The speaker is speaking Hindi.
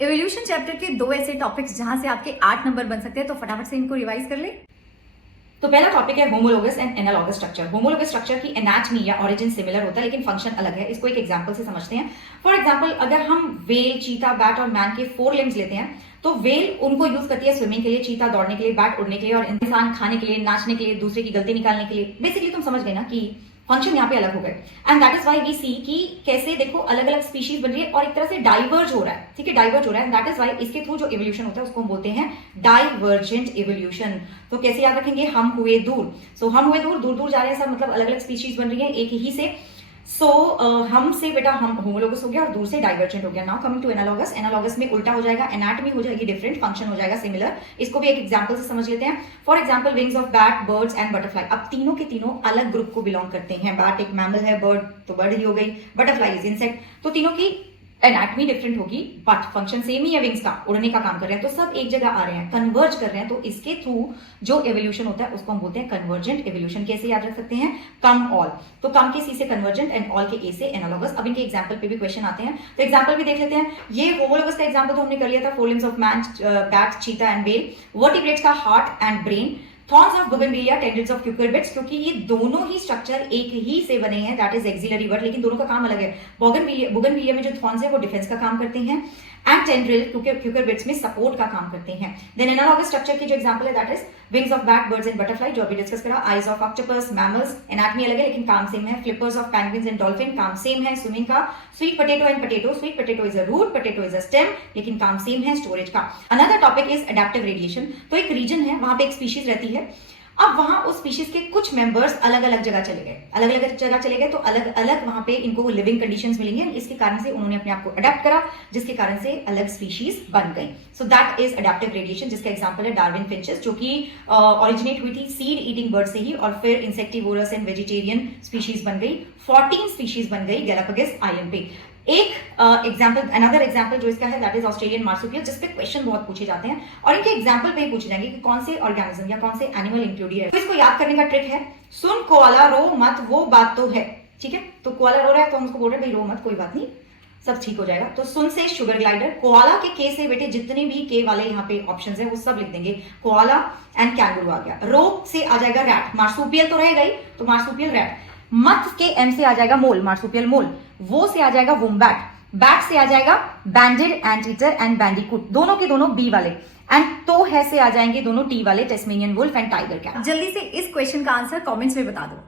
एवोल्यूशन चैप्टर के 2 ऐसे टॉपिक्स जहां से आपके 8 नंबर बन सकते हैं, तो फटाफट से इनको रिवाइज कर ले। तो पहला टॉपिक है homologous and analogous structure. Homologous structure की एनाटमी या ओरिजिन सिमिलर होता है लेकिन फंक्शन अलग है। इसको एक एग्जांपल से समझते हैं। फॉर एग्जांपल, अगर हम वेल, चीता, बैट और मैन के 4 लिम्स लेते हैं तो वेल उनको यूज करती है स्विमिंग के लिए, चीता दौड़ने के लिए, बैट उड़ने के लिए और इंसान खाने के लिए, नाचने के लिए, दूसरे की गलती निकालने के लिए। बेसिकली तुम समझ गए ना कि फंक्शन यहाँ पे अलग हो गए। And that is why we see कि कैसे देखो अलग अलग स्पीशीज बन रही है और एक तरह से डाइवर्ज हो रहा है। ठीक है, डाइवर्ज हो रहा है। दैट इज वाई इसके थ्रू जो इवोल्यूशन होता है उसको हम बोलते हैं डाइवर्जेंट इवोल्यूशन। तो कैसे याद रखेंगे? हम हुए दूर। सो हम हुए दूर, दूर दूर जा रहे हैं सब, मतलब अलग अलग स्पीशीज बन रही है एक ही से। हम से बेटा हम होमोलोगस हो गया और दूर से डाइवर्जेंट हो गया। Now coming to analogous. Analogous में उल्टा हो जाएगा, एनाटमी हो जाएगी डिफरेंट, फंक्शन हो जाएगा सिमिलर। इसको भी एक एग्जांपल से समझ लेते हैं। For example, wings of bat, birds and butterfly. अब तीनों के तीनों अलग ग्रुप को बिलोंग करते हैं। बैट एक मैमल है, बर्ड तो बर्ड ही हो गई, बटरफ्लाई इज इंसेक्ट। तो तीनों की एनाटमी डिफरेंट होगी बट फंक्शन सेम ही है, विंग्स का उड़ने का काम कर रहे हैं। तो सब एक जगह आ रहे हैं, कन्वर्ज कर रहे हैं। तो इसके थ्रू जो एवोल्यूशन होता है उसको हम बोलते हैं कन्वर्जेंट एवोल्यूशन। कैसे याद रख सकते हैं? Come all. तो कम के सी से कन्वर्जेंट एंड ऑल के ए से एनालॉगस। अब इनके एग्जांपल पे भी क्वेश्चन आते हैं, तो एग्जांपल भी देख लेते हैं। ये होमोलोगस का एग्जांपल तो हमने कर लिया था, 4 limbs of man, bat, cheetah and whale. Vertebrates का heart and brain. Thorns of bougainvillea, tendrils of cucurbits. क्योंकि ये दोनों ही स्ट्रक्चर एक ही से बने हैं, दैट इज एक्सिलरी वर्ड, लेकिन दोनों का काम अलग है। बोगनविलिया में जो थॉर्न्स है वो डिफेंस का काम करते हैं एंड टेंड्रिल क्यूकरबिट्स में सपोर्ट का काम करते हैं। देन एनालॉगस स्ट्रक्चर की जो एग्जांपल है that is wings of bat, birds and butterfly, जो अभी डिस्कस करा। Eyes of octopus, mammals, anatomy अलग है लेकिन काम सेम है। Flippers of penguins and dolphin, काम सेम है स्विमिंग का। Sweet potato and potato, sweet potato is a root, potato is a stem, लेकिन काम सेम है स्टोरेज का। Another topic is adaptive radiation. तो एक रीजन है, वहां पे एक स्पीशीज रहती है। अब वहां उस स्पीशीज के कुछ मेंबर्स अलग अलग जगह चले गए, अलग अलग जगह चले गए, तो अलग अलग वहां पे इनको लिविंग कंडीशंस मिलेंगे। इसके कारण से उन्होंने अपने आप को अडेप्ट करा, जिसके कारण से अलग स्पीशीज बन गई। So that is adaptive radiation, जिसका एग्जांपल है डार्विन फिंचेस, जो कि ओरिजिनेट हुई थी सीड ईटिंग बर्ड से ही और फिर इंसेक्टिवोरस एंड वेजिटेरियन स्पीशीज बन गई। 14 स्पीशीज बन गई गैलापागोस आइलैंड पे। एक एग्जाम्पल, अनदर एग्जाम्पल जो इसका है दैट इज ऑस्ट्रेलियन मार्सुपियल, जिसपे क्वेश्चन बहुत पूछे जाते हैं और इनके एग्जाम्पल पे ही पूछे जाएंगे कि कौन से ऑर्गेनिज्म या कौन से एनिमल इंक्लूडेड है। तो इसको याद करने का ट्रिक है, सुन कोआला रो मत वो बात तो है। ठीक है, तो कोआला रो रहा है तो हम उसको बोल रहे हैं भाई रो मत, कोई बात नहीं, सब ठीक हो जाएगा। तो सुन से शुगर ग्लाइडर, कोआला के के से बेटे जितने भी के वाले यहाँ पे ऑप्शंस है वो सब लिख देंगे। कोआला एंड कैंगरू आ गया। रो से आ जाएगा रैट, मार्सुपियल तो रहेगा ही, तो मार्सुपियल रैट। मत के एम से आ जाएगा मोल, मार्सुपियल मोल। वो से आ जाएगा वुम्बैट, बैट से आ जाएगा बैंडेड एंटीटर एंड बैंडिकूट, दोनों के दोनों बी वाले। एंड तो है से आ जाएंगे दोनों टी वाले, Tasmanian wolf and tiger cat. जल्दी से इस क्वेश्चन का आंसर कमेंट्स में बता दो।